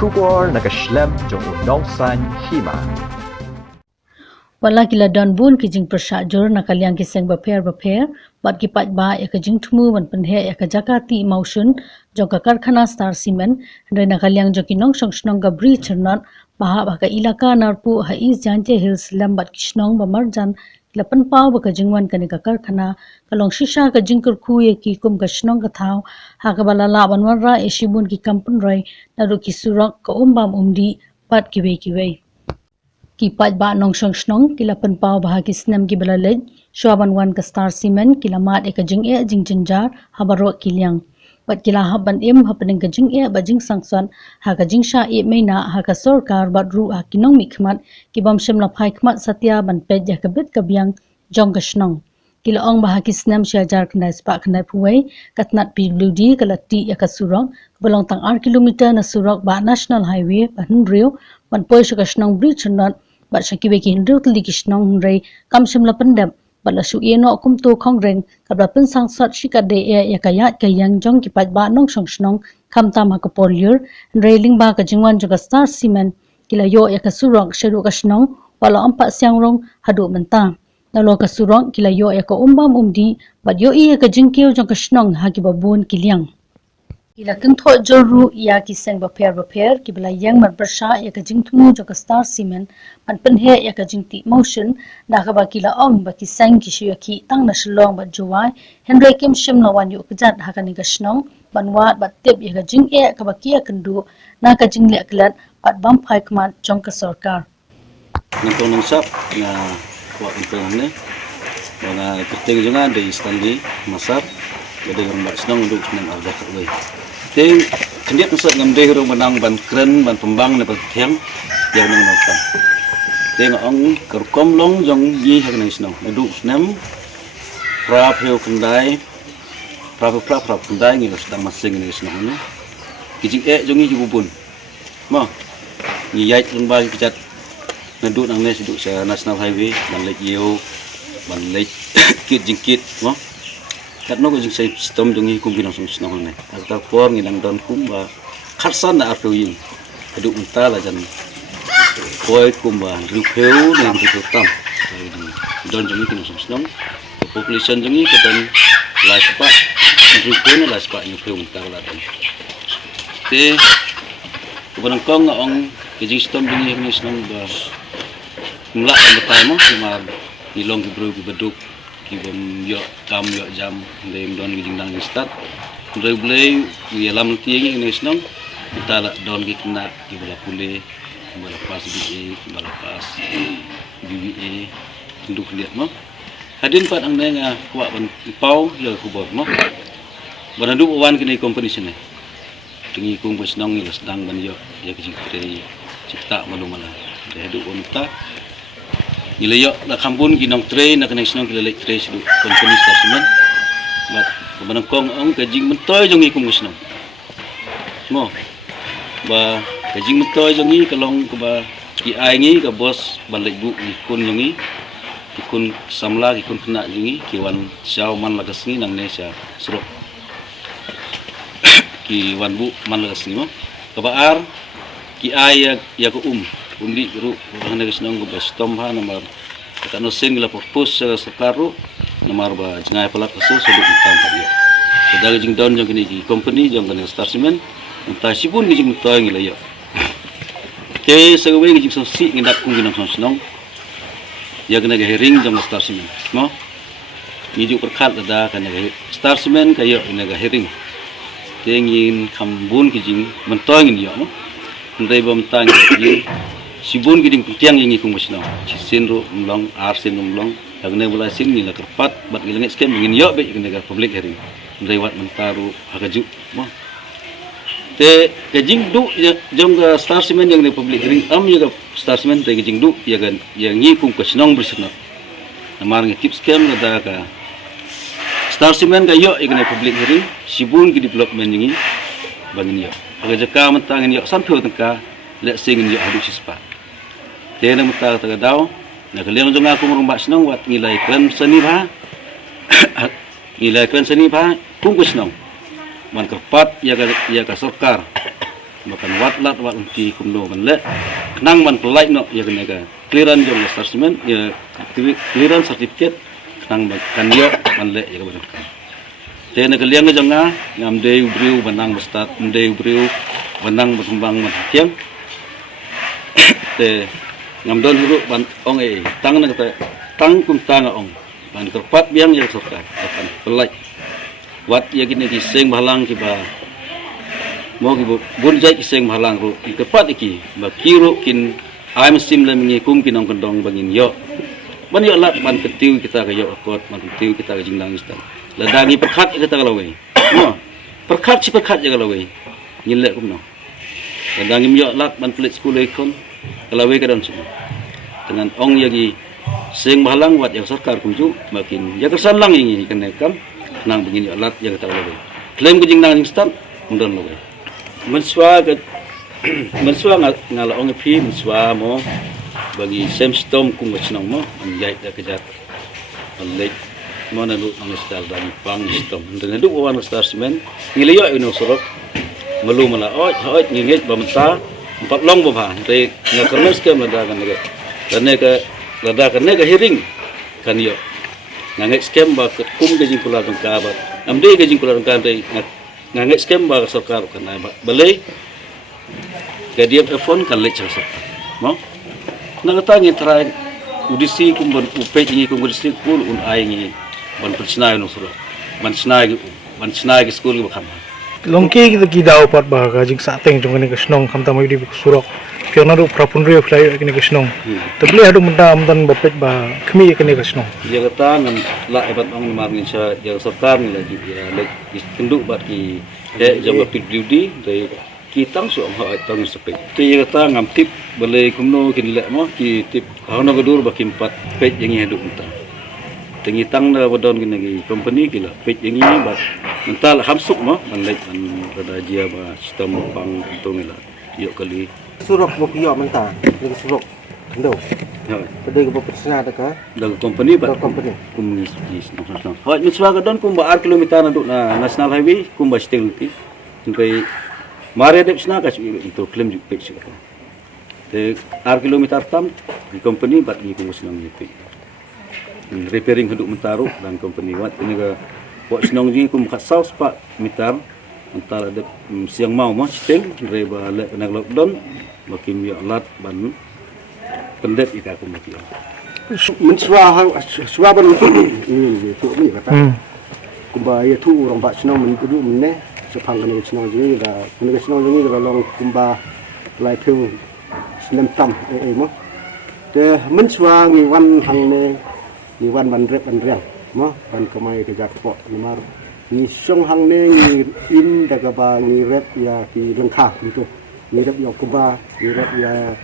Kubor nakaslem jong unongsan hima. Wala kila don bun kijing persya jor nakaliang kiseng baper bat kipat ba ya kijing tumu ban penhe ya kajakati emotion jong karkhana Star Cement ndai nakaliang jong kinong song gabri chernat baha ba ka ilaka narpu ha is jante hills lambat kisnong bamarjan kila penpau ba kajingwan kani ka karkhana kalong shisha ka jingkur khu ye ki kum ka snong ka thau ha ka balala banwara esibun ki kampun rai naru ki surak ka umbam umdi pat kiwe kipat ba nong snong kila penpau bah ki snam ki balalej shwaban wan ka Star Cement kila mat e ka jing jinjar habaro kilyang bat kila haban hapening ka jing ba jing sangson ha ka jing sha meina ha ka sarkar bat ru ha kinong mikmat ki bam shem la phai khmat satya ban pet ya ka bit ka byang jong ka snong kila ong bah ki snam sha jar khnai spa khnai puwei katnat PWD kalati ya ka surok balong tang 8 kilometer na surok ba national highway ban rio ban poi ka snong bridge not bat shakiwe ki hindu tli kisnong rei kamsem la pendam bat la su eno kum to khong reng kabla pen sang sat shika de ya kayat kayang jong ki pat ba nong snong kham tam ha ka polyur railing ba ka jingwan joka Star Cement kila yo ya ka surong sheru ka snong wala ampa siang rong hadu menta nalo ka surong kila yo ya ka umbam umdi bat yo ya ka jingkeu jong ka snong ha ki babun kilyang kila kentho joru ya ki seng baper ki bela yang mar bersha ya ka jingtmu jo ka Star Cement pan penhe ya ka jingti motion na ka ba kila ong ba ki seng ki shu ki tang na shlong ba juwai henry kim shim na wan yu ka jat ha ka ni ka snong banwat bat tip ya ka jing ka ba ki kendu na ka jing le klat pat bam phai kmat jong ka sarkar nang sap na wa intang ne wana kerteng jonga de Stanley Masar jadi gambar snong untuk nan arja kawai ting kendiat nusat ngamde hero menang ban kren ban pembang ne tiang yang nang nokan ting ong kerkom long jong yi hak nang snong nadu snam prap heu kendai prap kendai ngi sedang masing nang snong ne kijing jong yi bubun mo ngi yai lembah kicat nadu nang ne siduk sa national highway ban lek yeu ban lek kit jingkit mo katno ko jing sai sistem jongi kum binang snong ne akta por ngi nang don kum ba khatsan na apuin edu unta la jan koi kum ba rupeu ne di tam don jongi kum snong population jongi ke don laspa rupeu ne laspa rupeu unta la don te kubanang kong ong jing sistem jongi ngi snong ba mula betai mo mar ilong ki bro ki beduk kibom yo jam dem don gijing dang start ndoi blei wi lam tieng ni snong kita la don gi kena ki bala pule bala pas BA bala pas BBA nduk liat mo hadin pat ang nga kwa ban pau yo kubot mo bana du wan kini company sine tingi kung snong ni sedang ban yo ya ki tre cipta malumala de du onta nilayo na kampun ginong train na connection ng kilalek trace do company Star Cement mat kumanang kong ang kajing mentoy jong ikum snong mo ba kajing mentoy jong i kalong ko ba ki ai ngi ka bos balik bu ikun jong i ikun samla ikun kena jong i kiwan siaw man lagas ngi nang ne sia sro ki wan bu man lagas ngi mo kabaar ki ai ya ko undi ru hana kisnong ba stom ha namar katano sing la purpose sa sakaru namar ba jingai pala kaso sa du tam tadi kada jing down jong kini company jong kini Star Cement unta sibun jing toy ngi layo ke sa gawe jing so si ngi dak kung ginang snong ya kena ga hering jong Star Cement mo ni ju perkhat ada kan ga Star Cement kayo ina ga hering tengin kambun kijing mentoy ngi yo mo ndai bom tang ji sibun giding tiang yang ikung masno sin ro mlong arsin mlong agne bula sin ni la kerpat bat ngileng skem ngin yo be ngene public hearing ndai wat mentaru hagaju mo te kejing du jong ga Star Cement yang ni public hearing am juga Star Cement te kejing du ya gan yang ngikung kasnong bersno namar ngi tips skem da ka Star Cement ga yo ngene public hearing sibun gi development ngi bangin yo aga ka mentangin yo sampai tengka lek singin yo hadu sispa tena mata taga daw na kaliang jong aku ngurung basnong wat ngilai klan seni ba kung kusnong man kerpat ya ka sarkar makan wat unti kumno man le nang man pelai no ya kena ka clearance jong assessment ya clearance certificate nang kan yo man le ya ka te na kaliang ga jonga ngam de ubriu banang bestat de ubriu banang berkembang man tiang te ngam don huru ban ong tang na ka tang kum tang ong ban kerpat biang ya sokar akan pelai wat ya kini ki seng balang ki ba mo ki bunjai ki seng balang ru ki kerpat iki ba kiro kin ai mesim le mengi kum kinong kendong bangin yo ban yo lat ban ketiu kita ka yo akot ban ketiu kita ka jinglang istan ladangi perkhat kita ka lawe no perkhat si perkhat ya ka lawe nyile kum no ladangi yo lat ban pelit skul ikon ka lawe ka dan semua dengan ong yagi seng balang wat yang sarkar kunju makin ya kesan lang ini kenekam nang begini alat yang kita lakukan. Klaim kejing nang instan mundan lakukan. Mensua ngala ong pi mensua mo bagi semstom kung wacnong mo anjay da kejat. Alek mo na lu ang star dari pang stom. Dengan du wan star semen ngiliyo ino sorok malu mala oi ngingit bamta empat long ba te ngakernes ke madagan naga. Lada ka hiring kan yo ngangek scam ba kum gajing kula tong kabat amde gajing kula tong kantai ngangek scam ba sarkar kan ba balai gadiam phone kan lech sa mo nangatangi try udisi kum ban upe ini kum udisi kul un ai ngi ban persnai no sura ban snai school ba kam longki ki daw pat ba gajing sa teng jong ni kasnong kam ta mai di surok piona ru prapun ri fly kini kasnong tabli hadu munda amdan bapet ba khmi kini kasnong dia kata ngam la ebat ong marngin sa dia sarkar ni lagi ya lek kenduk bat ki jam PWD dari kitang so ha tang sepek dia kata ngam tip balai kumno kin lek mo ki tip hauna gadur ba kimpat pej yang hadu unta tengi tang na bodon kin lagi company kila pej yang ini bat mental hamsuk mo man lek an rada dia ba sistem pang tongila yo kali surok mo piyo menta lagi surok ndo ya pada ke persana ta ka dalam company ba company kum is no hot miswa ga don kum ba 8 kilometer na na national highway kum ba sting ti kai mare dep sna ka itu claim ju pek sik te 8 kilometer tam di company bat ni kum senang ni repairing haduk mentaru dan company wat ini ga wat senang ji kum khasau spa meter antara ada siang mau sting reba le na lockdown makin ya lat ban pendet ika kum mati mensua ban ni tu ni kata kumba ya tu orang ba senang men kudu menne sepang kan senang ji da men senang ji da long kumba lai thu senam tam mo te mensua ngi wan hang ne ngi wan ban riang mo ban kamai ke jak po ni mar ni song hang ne ni in daga ba ni rep ya ki lengkah gitu ni rep yo kuba ni rep ya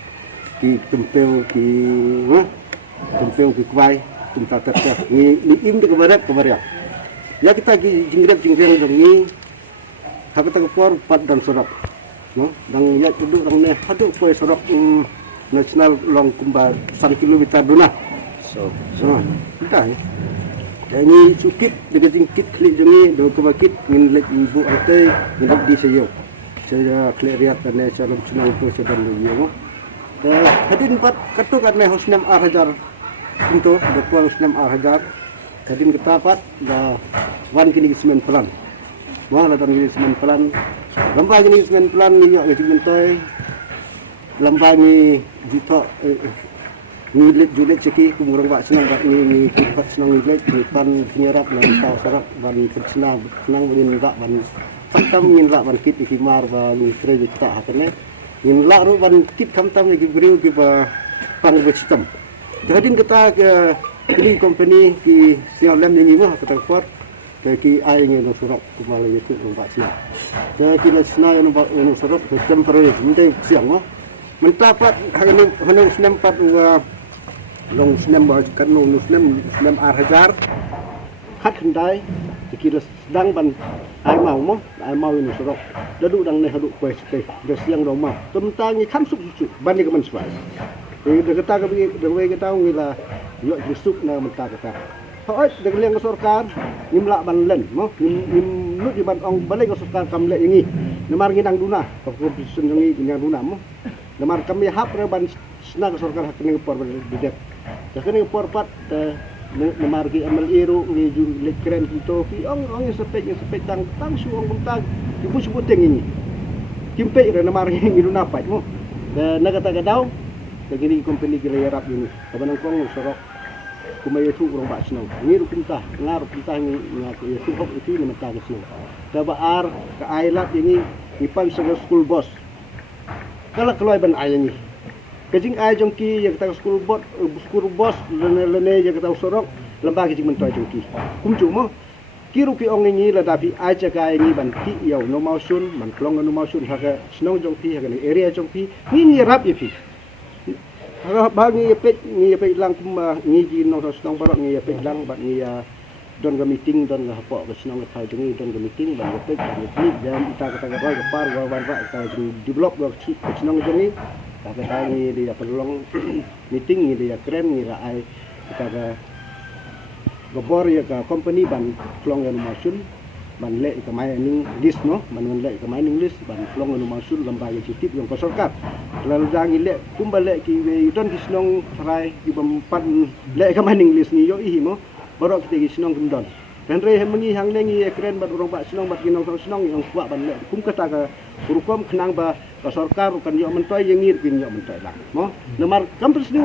ki tempel ki kwai tumta tata ni im daga ba rep kabar ya kita ki jingrep dong ni hak ta por pat dan sorok no dang ya kudu dang ne hadu koi sorok national long kumba 1 kilometer duna so kita ini sukit dengan tingkit klik jengi do kebakit min lek ibu ate ndak di sayo saya klik riat dan saya senang tu sedang yo hadin pat katu kan hosnam arhajar untuk dokuan hosnam arhajar hadin kita pat da wan kini semen plan wang la dan kini semen plan lambang kini semen plan ni yo ngi toy lambang ni jito ngilit julit ceki kumurang bak senang bak ni kipat senang ngilit pan penyerap dan tau serap ban senang ngin rak ban tam ngin rak ban kit ikimar ba ni tre kita hakane ngin lak ru ban kit tam lagi beriu ki ba pang sistem jadi kita ke ini company ki siang lem ni mah kata kuat ki ai ngin surat kumal itu bak senang jadi kita senang yang surat temporary mendai siang mah mentapat hanu sempat long senam kan long senam arhajar hat hendai dikira sedang ban ai mau ini sorok dadu dang ne hadu kuai sike de siang do mau temtangi kham suk ban ni kemen swai de kata ke de we kita ngila yo suk na menta kata hoi de liang sorkar ngimla ban len mo ngim nut di ban ong balai ko sukar kam le ingi namar ngidang duna ko pisun ngi ngidang duna mo namar kami hap re ban sna ko sarkar hak ni por bidek ya kini por pat namar ki amal iru ni ju le kren to ki ong sepek tang su ong buntag ibu sebut ini kimpe re namar ngi duna pat mo nagata gadau begini company gila yarap ini kabanang kong sorok kumaya tu orang bak senang ni rupintah ni ngaku ya tu hok itu ni mata ke senang tabar ke ailat ini ipan sebagai school boss kalau keluar ban ai ni kejing ai jongki yang kata school boss lene yang kata sorok lembah kejing mentoy jongki kumcu mo kiru ki ong ini ladapi ai jaga ini ban ti yau no mausun man klong no mausun haga senang jongki haga ni area jongki ni rap ipi bagi pet lang kuma ngi ji no snong barok ngi pet lang bat ngi don ga meeting don ga hapo ga snong ga thau jung don ga meeting ba pet ni dan ita kata ga roi ga par ga ban ba ka jung develop ga chi snong jung ni ta ka ngi dia perlong meeting ngi dia keren ngi ra ai ita ga gobor ya ga company ban klong ga masun ban le ka mining list no ban le ka mining list ban klong ga masun lembaga citip yang kosorkat lalu jangan le kumbale ki we don ki snong rai ki bampan le ka mining list ni yo i mo borok ki snong kumdon dan re mengi hang lengi keren bat urang bak snong bat ginong snong yang kuat ban le kum kata ka urukom kenang ba ka sorkar kan yo mentoy yang ngir bin yo mentoy lang mo nomor kampus ni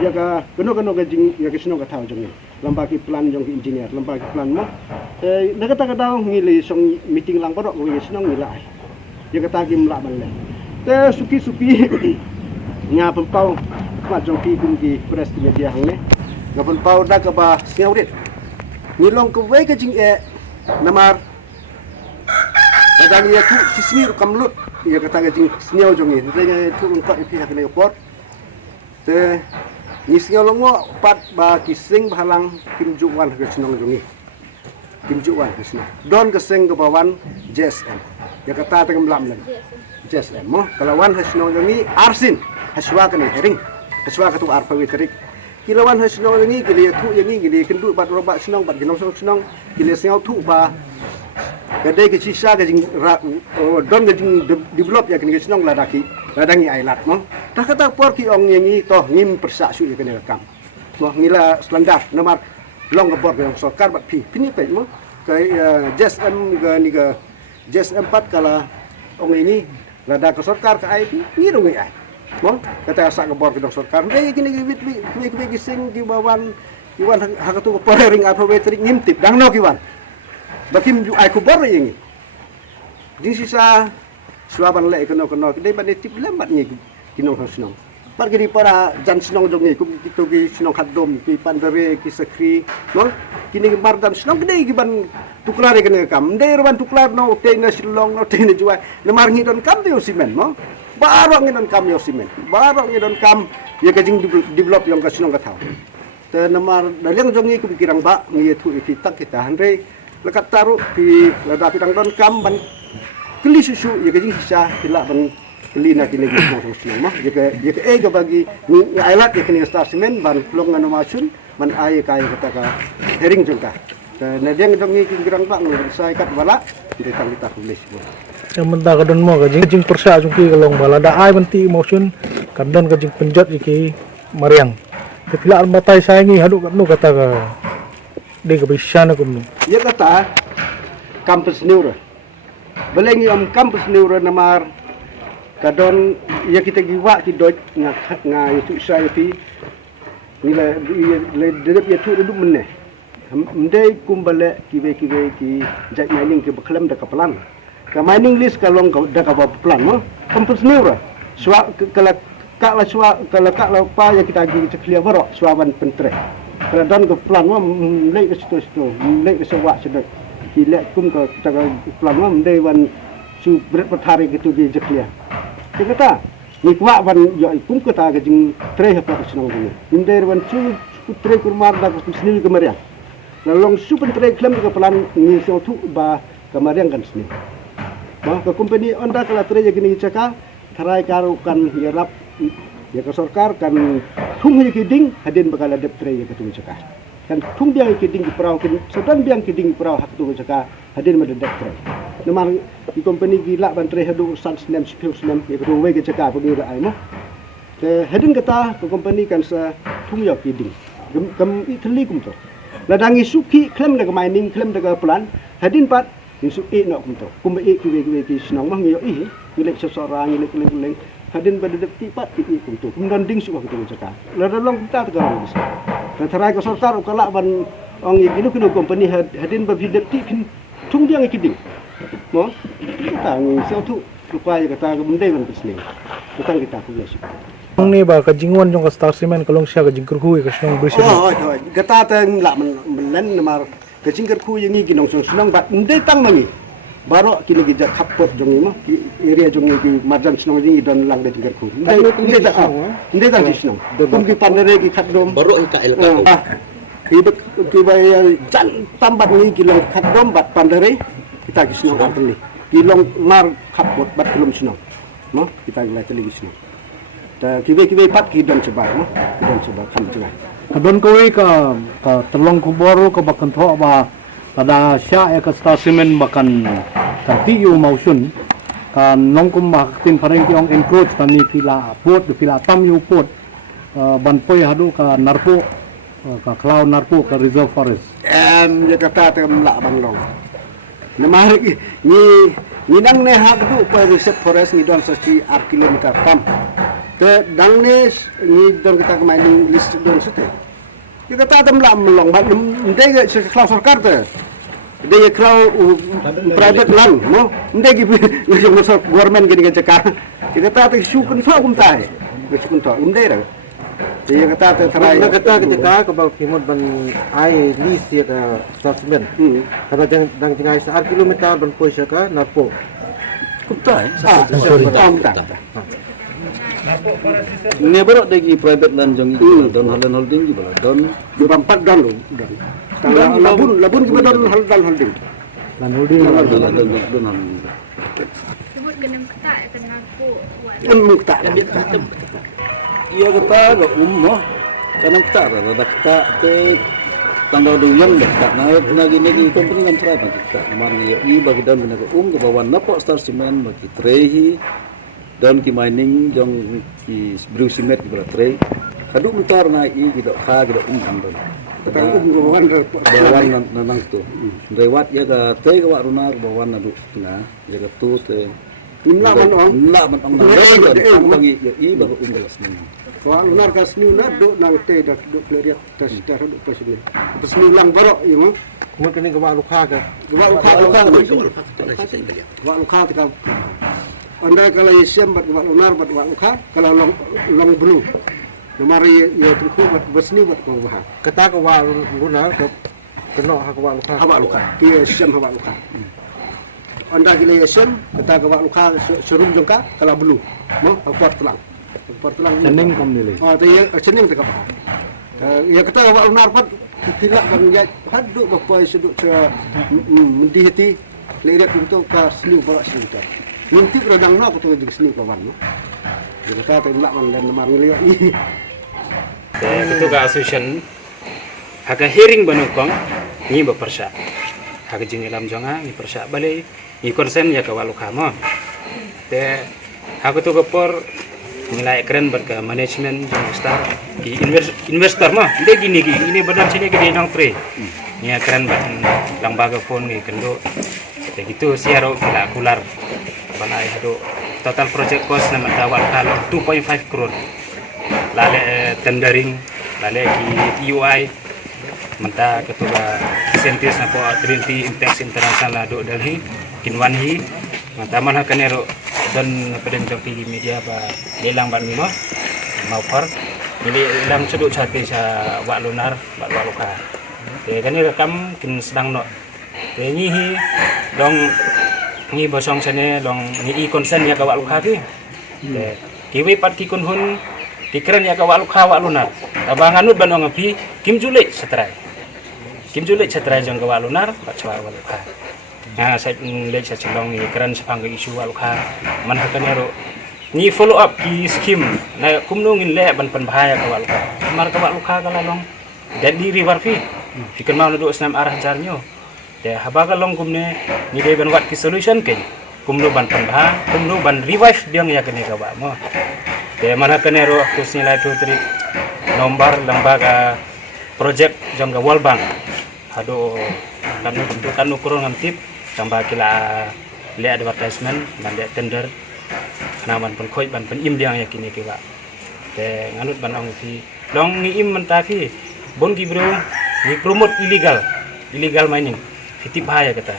ya ka geno ga jing ya ki snong ka taw jong lambaki plan jong engineer lambaki plan mo nakata ka daw ngili song meeting lang borok ngi snong ngilai ya kata ki mla ban le te suki nya pempau kat jongki kumki press di media hang ne nga pempau da ka ba siawrit ni long ko we ka jing namar kadang ya tu sisni kamlut ya kata ka jing sniaw jongi ne tu ko ipi hak ne port te ni sniaw longo pat ba kising balang kim juwan ka sinong jongi kim juwan ka sinong don ka sing ka bawan JSM ya kata ta kamlam lang JSM mo kalawan hasno ngi arsin haswa kan hering haswa ka tu arpa witrik kilawan hasno ngi gili tu yang gili kendu bat roba senong bat ginong senong gili sengau tu ba gade ke sisa ke jing don ke jing develop ya kan senong ladaki ladangi ailat mo tak kata por ki ong ngi toh ngim persa su ya kan rekam mo ngila standar nomor long ke bor ke sokar bat pini pe mo kai JSM ga ni ga JSM 4 kala ong ini lada ke sorkar ke IP ni dong ai mo kata asa ke bor ke sorkar dei gini wit gising ki bawan hak tu por ring apa wetrik ngimtip dang no kiwan bakim ju ai ku bor ini di sisa suaban le keno dei ban tip lembat ni kinong snong par gini para jan snong jong ni ku ki snong khadom ki pandare ki sekri mo kini mardan snong dei ki ban tuklar kene kam ndey ban tuklar no tena silong no tena juai lemar ngi don kam yo simen mo baro ngi don kam yo simen baro ngi don kam ya kajing develop yang kasinong ka thaw te namar dalang jongi ku pikirang ba ngi thu iti tak kita handre lekat taru pi lada pitang don kam ban keli susu ya kajing sisa hilak ban keli na kini go sinong mo ya ke bagi ni ailat ya kini star simen ban long ngano masun man ay kaya kata ka hering jongka na dia ngedong ngi kirang pak ngi sai kat bala di tang kita tulis bo yang mentah kadon mo ka jing persa jongki kalong bala da ai banti emotion kadon ka jing penjot iki mariang tekla al matai sai ngi hadu kanu kata ka de ka bisa na kum ya kata kampus neuro belengi om kampus neuro namar kadon ya kita giwa ti doj nga itu sai pi nila le dedep ya tu duduk meneh mendai kumbale kiwe ki jai mining ke beklam da kapalan ka mining list kalong da kapalan mo kampus neura swa kala kala swa kala kala pa ya kita gi ceklia baro swaban pentre kala dan ke plan mo lei ke situ lei ke sewa sedek ki le kum ke ta plan mo mendai wan su bret pathari ke tu gi ceklia kata ni kwa wan yo kum ke ta ke jing tre ha pa senong ni mendai wan su putre kurmar da ke sini ke maria lalong super trade klaim ke pelan ni so tu ba kamariang kan sini bah ke company onda kala trade gini caka tharai karu kan yarap ya ke sorkar kan thum hi kiding hadin bakal adep trade ke tu caka kan tung biang ke ding perahu kan sedan biang ke ding perahu hak tu jaka hadin madadak tre namar di company gila bantre hadu san snem spill snem ye ko we ke jaka ko ni ai mo ke hadin kata ko company kan sa tung ya ke ding gam itali kum to ladangi suki klem daga mining klem daga plan hadin pat insuk no kum to kum ki snong mah ngiyo ngilek seseorang ngilek hadin pada detik pat ki kum to kum dan ding su ko jaka ladalong kita tegar bisa dan terai ko sartar kala ban ong kinu company hadin ba video ti kin tung dia ngikiding mo kita ngi sao tu supaya kata benda ban pesling utang kita ku lesi Ang ni ba kajingwan jong ka Star Cement kalong siya kajingkur hui ka snong bersih. kata ta la men mar kajingkur ku yang ngi ginong snong bat ndai tang mangi baro kini gija kapot jong mo area jong ki marjan snong ni don lang de jingkur ku ndai ta snong kum ki pandere ki khatdom Baru ika ilka. ki ba jan tambat ni kilong khatdom bat pandere kita ki snong artli kilong mar kapot bat kilom snong no kita gila teli snong ta kibe pat ki don coba no ki don coba kan tengah Kadon ko ka telong kuboro ka bakan tho ba pada siya ka Star Cement bakan kanti yu mausun kan nong kum maktin pareng ki ong encroach tani pila pot pila tam yu pot banpoy hadu ka narpo ka cloud narpo ka reserve forest ya kata tem la bang long namar ni nang ne hak du pa reserve forest ni don saci ar kilometer tam ke dang ne ni don kita mining list don sete kita kata tem la melong ba ndai ke cloud sarkar te dia kau private land no ndai ki masuk government gini ke cakap kita kata syukun so kum tai syukun to ndai ra dia kata terai kata ketika kebal kimot ban ai list ya ka Star Cement kata dang tinggal 1 kilometer ban poi saka narpo Kuta Ni baru degi private land jong don holding bala don Bampat dan lo, dan labun kita dan holding. lan holding don Sebut kena ketak kena ku. Mukta. iya kata ga mo kanang kta ra kta te tanggal duyang kta na gini company kan try pa kta namar ni i bagi dan bina ke bawan na po Star Cement bagi trehi dan ki mining jong ki brew cement ki tre kadu mutar na i ki kha ki kan don Tapi bawan bawan nanang tu rewat ya ga te ga waruna bawan na du na ya ga tu te Nimla man on na bagi i baru galas ni Wah lunar kas ni na do nang te dak do kleriat tas tar do pas ni. Pas ni lang baro yo mo. kumot kini kebal lukha ka Wa lukha ta anda kalau yesem bat wa lunar bat wa lukha kalau long blue. Nomari yo tuku bat basni bat ko bah. kata ka wa lunar ka keno ha ka wa lukha Hawa lukha. Ki yesem hawa lukha. Anda gila yesem kata ka wa lukha serum jongka kalau blue. Mo akuat telang. cening kam nilai Oh, tu ya cening tak apa. Ya kata awak lunar pat kilak kan ya hadu bapa seduk se mendi hati lihat untuk ka seni bawa seni tu. Nanti radang nak tu juga seni kawan. Ya kata tak nak man dan mar ngeliat i. Ketua Association haka hearing banukong ni bepersa haka jingilam jonga ni persa balik ni konsen ya kawalu kamo te haka tu kapor nilai keren berka manajemen jong star di investor mah de gini ini benar sini ke nong pre ni keren bat lang baga phone ni kendo te gitu siaro kila kular banai hado total project cost na matawal kalo 2.5 crore lale tendering lale ki UI menta ketua sentis na po Trinity Intex International do Delhi kinwanhi menta man hakanero don pedeng jok TV media ba lelang ban mimo mau par ini ilang ceduk sate sa wak lunar wak luka te kani rekam kin sedang no te nyihi dong ni bosong sene long ni i konsen ya ka wak luka ki te kiwi pat ki kun hun dikeren ya ka wak luka wak lunar tabanganut ban ngapi kim julik setrai jong ka wak lunar wak wak luka nah saya lihat saya celong ni keren sepangga isu wak luka man hakanero ni follow up ki skim na kumnungin le ban pan bahaya ka wak luka mar ka wak luka ka lalong Jadi river fi fikir mau duduk senam arah jarnyo te habaga long kumne ni de ban wat ki solution ke kumno ban pambha kumno ban revive biang ya kene ka ba mo te mana kene ro kusni la tu tri nomor lembaga project jangga World Bank hado kanu kurang ngantip tambah kila le advertisement dan le tender naman pun khoi ban pen im biang ya kene ke ba te nganut ban ong fi long ni im menta fi bon ki bro ni promote illegal mining fiti bahaya kata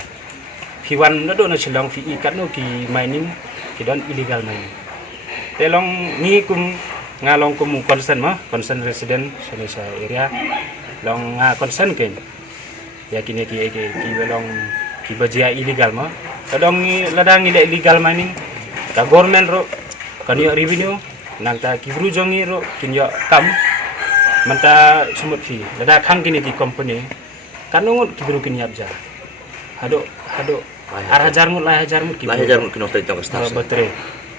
fiwan na do na silong fi ikat no ki mining ki don illegal mining telong ni kum ngalong kum concern resident Indonesia area long nga concern ken ya kini ki belong ki bajia illegal ma kadong ni ladang illegal mining ka government ro kanyo revenue nang ta ki bru jongi ro kinyo kam manta sumut fi lada khang kini ki company kanungut ki bru kini abja hado arah jarmut lah jarmut ki kino tay tong star batre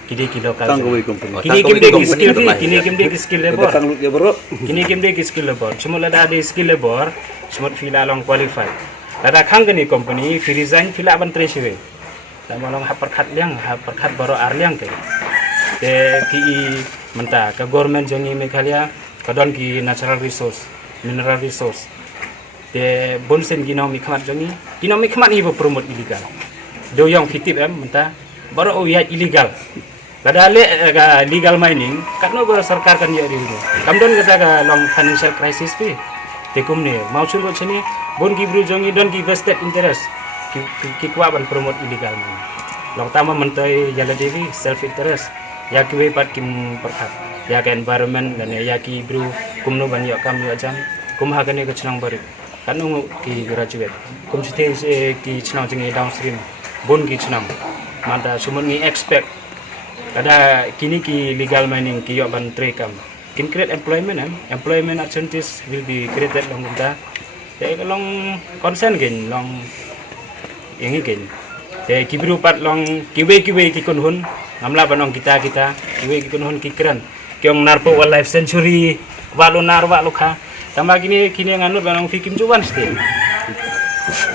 kini ki lokal tanggowi company kini kim de skill fi kini kim de skill labor tang lut ya bro kini kim de skill labor sumut lada de skill labor sumut fi la long qualify lada khang kini company fi resign fi la ban treasury lama long haperkat baro arliang ke te pi menta ka government jongi Meghalaya kadon ki natural resource mineral resource te bonsen ginomi khamat jongi ginomi khamat ni promote illegal do yang fitip menta baro ya illegal kada le legal mining katno go sarkar kan ya riu kamdon kata ka long financial crisis pi te kumne mausul go chini bon ki bru jongi don ki vested interest ki kwa ban promote illegal mining long tama mentai yala devi self interest ya ki we pat kim perkat ya ke environment dan ya ki bru kumno ban yo kam yo jam kum ha kane ke chnang bari kanu ki graduate kum site ki chnang jingi downstream bon ki chnang manta sumun ni expect ada kini ki legal mining ki yo ban trekam kin create employment opportunities will be created long kita te long concern gen long yang gen te ki bru pat long kiwe ki kunhun ngamla banong kita kiwe ki kunhun ki kran kyong narpo wildlife century walu kha tambah kini nganut banong fikim juwan ste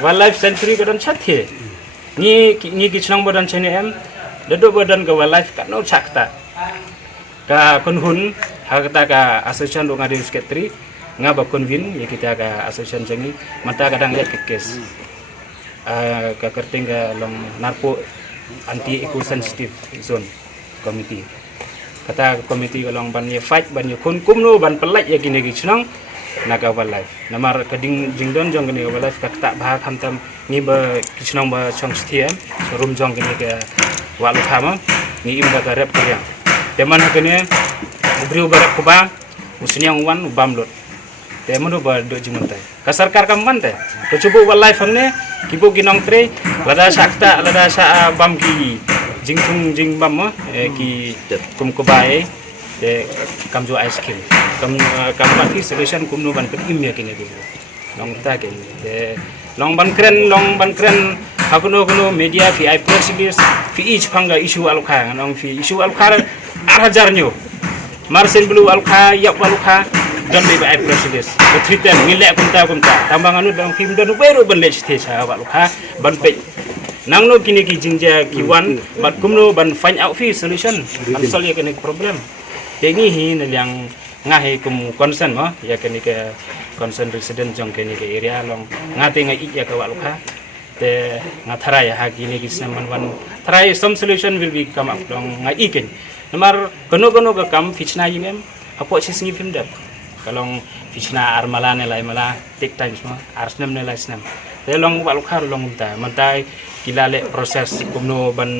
wildlife century kadon chathe ni ki chnang badan chene em dedo badan ka wildlife ka no chakta ka kunhun hakata ka association dong ade sekretari nga ba convene ya kita ka association jangi mata kadang lihat ke case ka kerting ka long narpo anti eco sensitive zone committee kata komiti kalong ban ye fight ban ye kumno ban pelaj ya gini ginang naga wildlife namar kading jingdon jong gini wildlife ka tak bah hamtam ni ba ginang ba chong sthiem rum jong gini ke walu khama ni im ba garep kriang teman hakene ubri ubarak kuba usniang wan bamlot teman ba do jimontai ka sarkar kam man te to chubu wildlife hangne kibo ginong tre lada sakta lada sa bam gi jingtung jing bam ki kum kubai de kamjo ice cream kam pati solution kum no ban im ya kini di long ta ke de long ban kren hakuno media fi I press release fi each panga issue alukha long fi issue alukha 8000 nyo marsen blue alukha yak alukha don be I press release the threaten ngilek kumta tambang anu dong film don beru ban lech the sa alukha ban pe nang no kini ki jingja ki wan bat kumno ban find out fi solution an solve ya kene problem tengi hin yang ngahe kum concern mo ya kene ke concern resident jong kene ke area long ngate ngai ya ka waluka te ngathara ya ha kini ki saman wan try some solution will be come up long ngai iken namar kono ka kam fichna yimem apo sisngi film dat kalong fichna armala ne lai mala take time mo arsnem ne lai snam te long waluka long ta mantai kilale proses kumno ban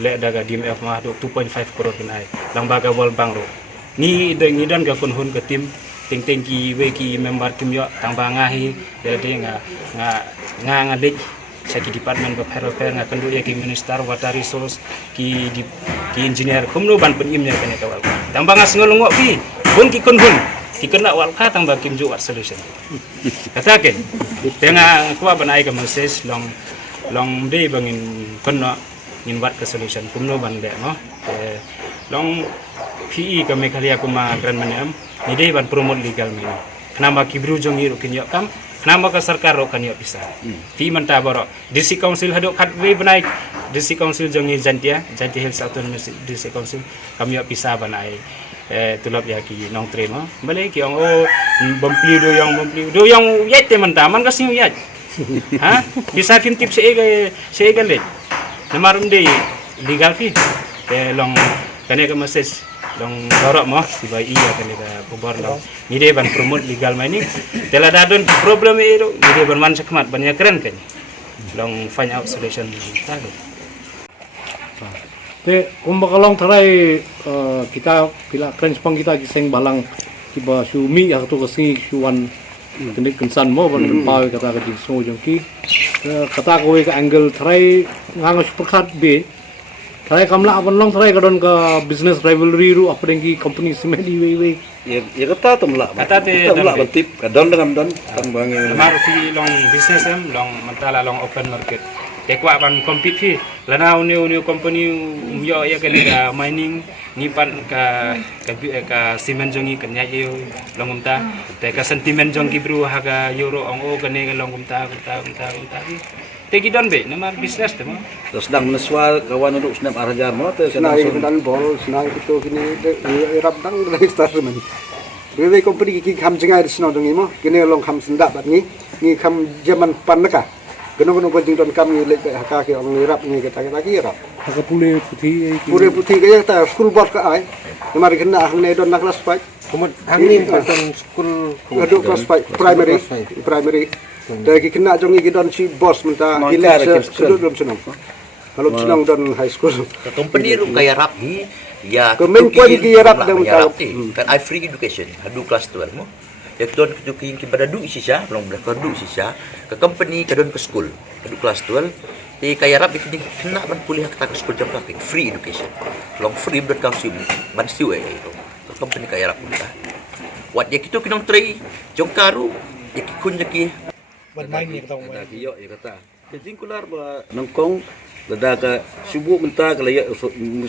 le daga DMF mah 2.5 crore kinai lang baga World Bank ro ni dan ga kun hun ke tim ting ki we ki member tim yo tang bangahi de nga dik saki department of repair nga kendu ya ki minister water resource ki engineer kumno ban pen imnya kene kawal tang bangas ngolongok fi bun ki kun hun ki kena wal ka tang ba kim ju wat solution kataken tenga kuwa banai ka message long day bangin kono ngin wat ke solution kumno ban de no long PE ka Meghalaya kuma grand manem ni day ban promote legal mini kenapa kibru jongi ro kinyok kam kenapa ka sarkar ro kan yo bisa fi manta baro DC council hadok khat we banai DC council jongi jantia Hills Autonomous DC council kami yo bisa banai tulap ya ki nong trema bale ki ong bompli do yang yet manta man ka siu yat ha bisa film tip se ga le namarum de legal fi long kane ka message long dorok mo sibai iya kane ka kubor long ngide ban promote legal mining tela dadon problem itu ngide ban man sekmat banyak keren kan long find out solution tado te kumbakalong tarai kita pila keren sepang kita kiseng balang kiba sumi ya tu kasi suan kenik kensan mo ban pau kata ka jingso jongki kata ko ka angle tarai ngangos perkhat be tarai kamla ban long tarai kadon ka business rivalry ru apa dengki company semen di we ya kata temla temla betip kadon dengan don tambang mar fi long business long mentala long open market tekwa ban compete fi lana uni company yo ya kan mining ni pan ka simen jongi kanya yo longumta te ka sentiment jongi bro haga euro ong kane longumta te gidon be namar business te mo terus sedang mensual kawan untuk senam arajar mo te Senang dan bol, senang itu kini rap dang dari start man. Wewe company ki kam jengai di sino dongi mo, kini long kam sendak bat ni kam zaman pan naka. Keno ko jing don kam ni lek haka ki ong rap ni kata ki rap. ka pule Putih kaya ta school board ka ai. Kemari kena hang ne don nak kelas 5. Kumut hangin pasal school Aduk kelas 5 primary. Dari kena jongi ki don si boss minta Mangkar hilang ke sudut belum senang. Kalau senang don high school. Company ru kaya rap hi ya Kemen kuan kaya rap dah rap mentah. kan I free education hadu kelas 12 mo ya don ketukin ki badadu isisya long beradu isisya ke company ke don ke school hadu kelas 12 di kaya rap ikini kena ban kuliah kita ke school jam kaki free education long free ber kau siu ban siu itu ke company kaya rap kita wat ya kitu kinong tray jong karu ya kikun ki ban ni ka ada kiyo ya kata kejing kular ba nongkong lada ka subuh mentah ka layak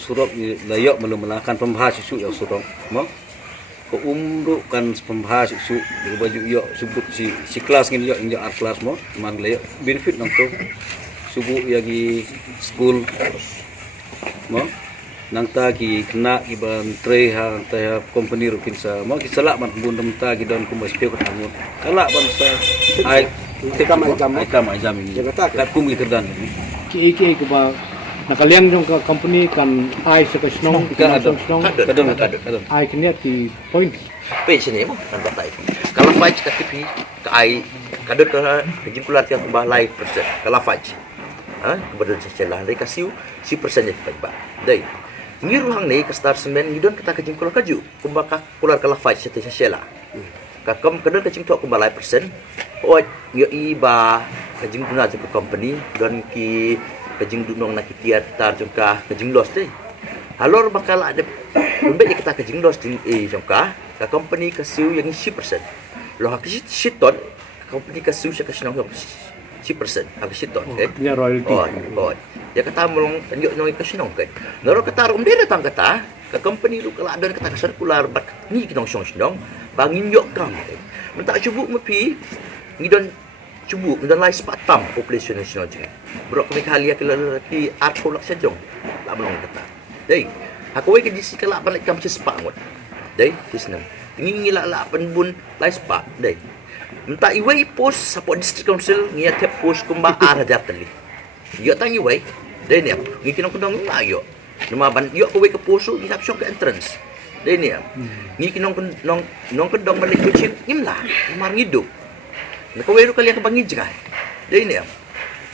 surok layak melakan pembahas isu ya surok mo ko umru kan pembahas isu di baju yo sebut si kelas ngin yo inja art kelas mo man layak benefit nongko subuh yagi school mo nang ta ki kena iban tre ha ta company rukin sa mo ki salak man bundam ta ki don kumbas pe ko tamu kala bangsa ai kam jam ini kat kum ki kerdan ki ko ba nakaliang jong ka company kan ai sa kasnong kasnong kadon ai kenya ti point pension mo kan batai kalau fight ka tipi ka ai kadot ka hejin kulat yang tambah lai persen kalau fight ha kebetulan celah mereka si persen je ba dai ngiru hang nei ka star semen ngidon kita kejing kulat kaju kumbaka kulat kala fight sete sela ka kom kadot kejing tok kumbah lai persen o yo iba kejing guna je company don ki kejing dunong nak tiar tar jongka kejing los deh halor bakal ada umbe kita kejing los di jongka ka company ka siu yang 10% lo hak shiton company ka siu ka sinong 10% hak shiton kan nya royalty oh ya kata mulong yo nong ka sinong kan noro kata rum dia datang kata ka company lu kala ada kata sirkular bat ni kinong sinong bangin yo kam mentak cubuk mepi ngidon cubuk dan lai sepatam population nasional je bro kami kali ke lelaki art kolak sejong tak belum kata dei aku ke di sikala balik kam sepak ngot dei kisna ngi la penbun lai sepak dei minta iwei post support district council ngia tep post kumba arajar tali yo tangi wei dei ni ngi kinong kondong la yo nama ban yo ko ke post ni hak ke entrance dei ni ngi kinong nong kondong balik kucing imla mar ngidup nakawero kaliya ka bangi jigay dai ne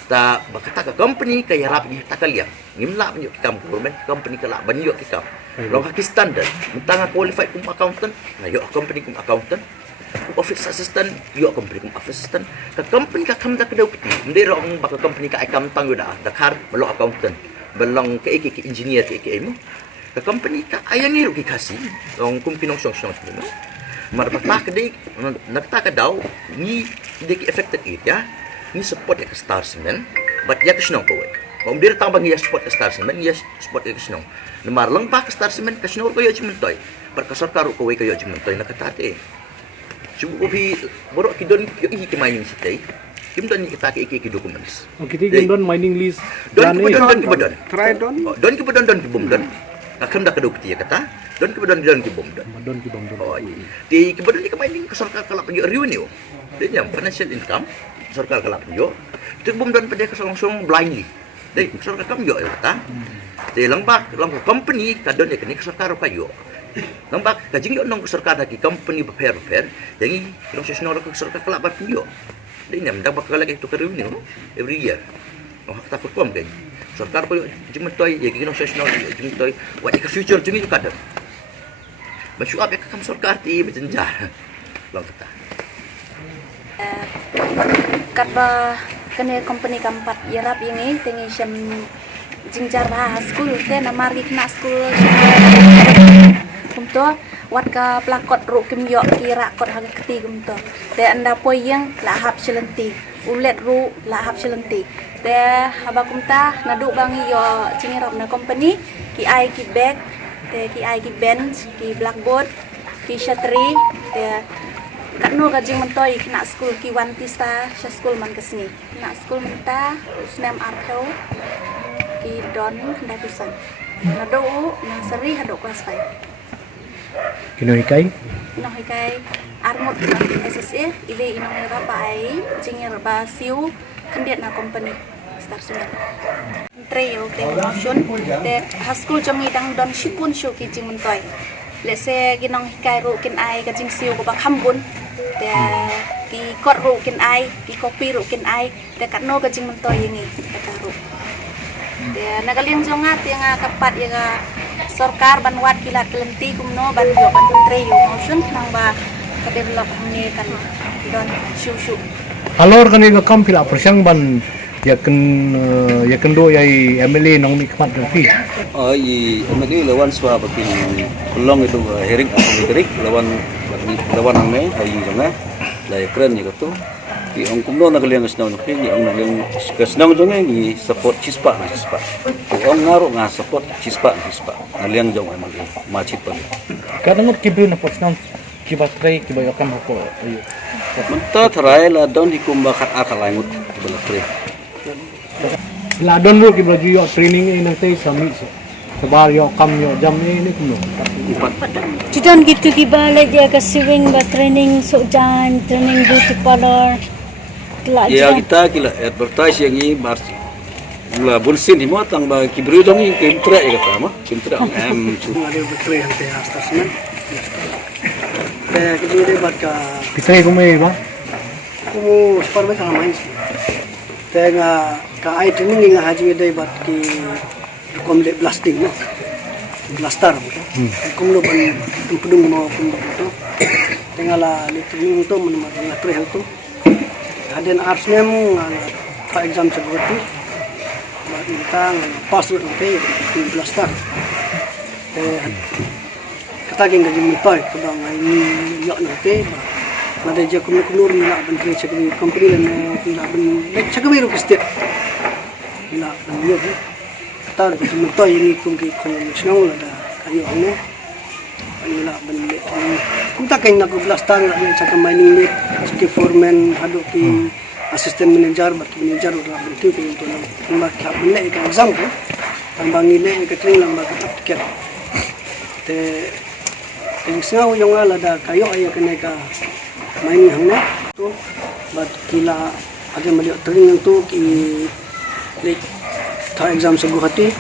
ta bakata ka company kaya rap ni takaliya ngimla banyo kikam government company kala banyo kikam long haki standard mentanga qualified kum accountant na yo company kum accountant office assistant yo company kum office assistant ka company ka kam da kadaw kiti ndero ang baka company ka ikam tango da dakar melo accountant belong ke engineer ke mo ka company ka ayang iro kikasi long kum kinong song no marpata kadai nakta ka daw ni deki affected it ya ni support ya star semen but ya kisnong ko om dir tambang ya support ka star semen ya support ya kisnong namar lang pa ka star semen kisnong ko ya jimentoy par kasar karo ko kayo jimentoy nakatate Cuba pi borok kidon ki mining sitai. Kim don kita ki documents. Oh, kita don mining list. Don ki bedon. Try don. Don ki bedon don ki bom don. Akan dak keduk ti kata. Don ki bedon don ki bom don. Don ki bom don. Oh, di ki bedon ki mining ke sarkar kalap penjo revenue. Dia yang financial income sarkar kalap penjo. Itu bom don pada langsung blindly. Dei sarkar kam yo kata. Di langbak company kadon ya kini sarkar pa yo. Langbak kajing yo nong sarkar lagi company prepare yang i national sarkar kalap pa penjo. Dia ni mendapat lagi itu ke revenue every year. Oh, kita perform kan. Sarkar ko jimentoy ya kino national jimentoy what the future jumi tu kadang. Masuk apa kam sarkar ti berjenjar. Lang kata. Kat ba kene company keempat yarap ini tengi syam jingjar bah school te namar gi kena school kumto wat ka plakot ru kim yo kira kot hang keti kumto te anda poyeng la hap celenti ulet ru la hap celenti te haba kumta nadu bangi yo jingirap na company ki ai ki bag te ki ai ki bench ki blackboard ki shatri te kat no ka jing mentoy kena school ki wantista sha school man kesni kena school menta snem artho ki don kena tusan nadu nursery hado kelas 5 Kino hikai? Ino hikai armut SSA ile ino ngira pai jingir ba siu kandiat na company star sunan trail te motion te haskul jongi dang don shipun shu ki jing mentoy lese ginong hikai ru kin ai ka jing siu ko ba khambun te ki kot ru kin ai ki kopi ru kin ai te katno ka jing mentoy ini kata ru te nagaliang jonga te nga kapat ya sarkar banwat kilat kelenti kumno ban yo ban tre yo motion nang ba ka develop ni kan don shu Alor kan ini kam pila persang ban yakin do yai MLA nong nikmat fi. Oh, i MLA lawan swa bakin pelong itu hearing atau meterik lawan nang ayi janga. Lai keren ni katu. Di ong kumno na kaliang snow no pi ong nang snow jonge ni support cispa. Ong ngaruh nga support cispa. Ngaliang jong emang macit pa. Kadang kibri na persang kibatray kibayakam ko ayo. Menta tharai la don hikum bakat akalai mut belatre. La don ro kibaju yo training ini nanti sami sebar yo kam yo jam ini kuno. Tudon gitu kibalik ya ke swimming ba training sojan training beauty parlor. Ya kita kila advertise yang ini bar mula bulsin himo tang ba kibru dong yang kimtra ya kata mah kimtra am Ada betre yang teh astasmen. Teh kibru bat ka Pitay kumay ba? kumu separbe sama main sih. Teh ka ai training nga haji dai bat ki kom le blasting no. Blaster betul. Kum lo ban pudung mo kum betul. Tengala le training to menempat ngatre hal tu. Aden arsnem ka exam seperti tentang password pe di blaster. Kata geng gaji mutai kedang ini yok nanti ada je kumur ni lah bentri cakap company dan ni lah ben cakap biru kesetiap ni lah dan yok kata gaji mutai ini kumki konvensional ada kayu ni ni lah ben kita kena nak blaster lah ni cakap mining ni cakap foreman ada ki asisten manager bagi manager dalam bentuk untuk nak benda ke exam ke tambang nilai ke training lamba ke tiket te yang semua yang ada kayu ayah kena ke main hangna tu buat kila ada melihat training tu ki lek ta exam sebuah hati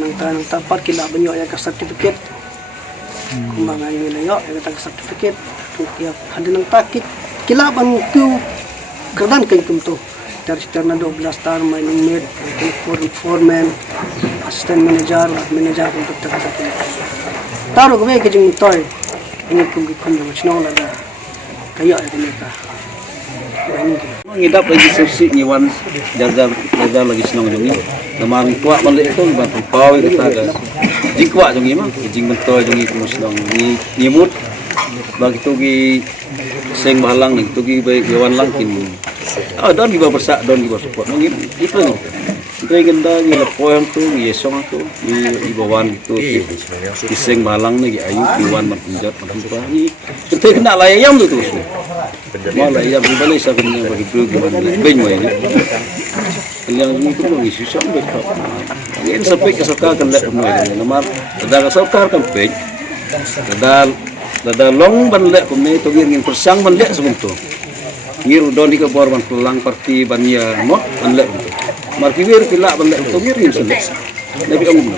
nang tapat kila banyak ayah ke sertifikat kumbang ayah layak ayah ke sertifikat tu kia ada nang takit kila ban tu kerdan kain kumto dari sekitar 12 tahun mining mate, foreman, assistant manager untuk terkata. Taruh kami kerja mutai ini kumki kunjung macam ada kaya ini ka. Ini ke. Ngidap lagi susi nyiwan jajar lagi senang jongi. Namang kuat balik itu bantu pau itu ada. Jing kuat jongi mah, jing mentoy jongi kumus senang ni nyimut. Bagi tu gi seng bahalang ni tu gi baik gawan lang kin. Don gi bersak don gi support ngi itu ni. Dari ganda gila poem tu, yesong tu, ibawan gitu, kiseng malang ni, ayu iwan manpunjat manpunjat ni. Kita kena layam tu terus. Malah layam di balik sabunnya bagi beli gimana, beli mana ni. Yang ni tu lagi susah betul. Ini sampai kesakar kan lek mana ni. Nampak, dah kesakar kan pej, dah long ban lek kami tu ngin persang ban lek sebentu. Ngir don di kabor ban pulang parti ban ya mo ban lek tu. Markibir pila ban lek tu ngir ngin selek. Nabi umum.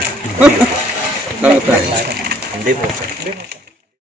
Kalau tahu.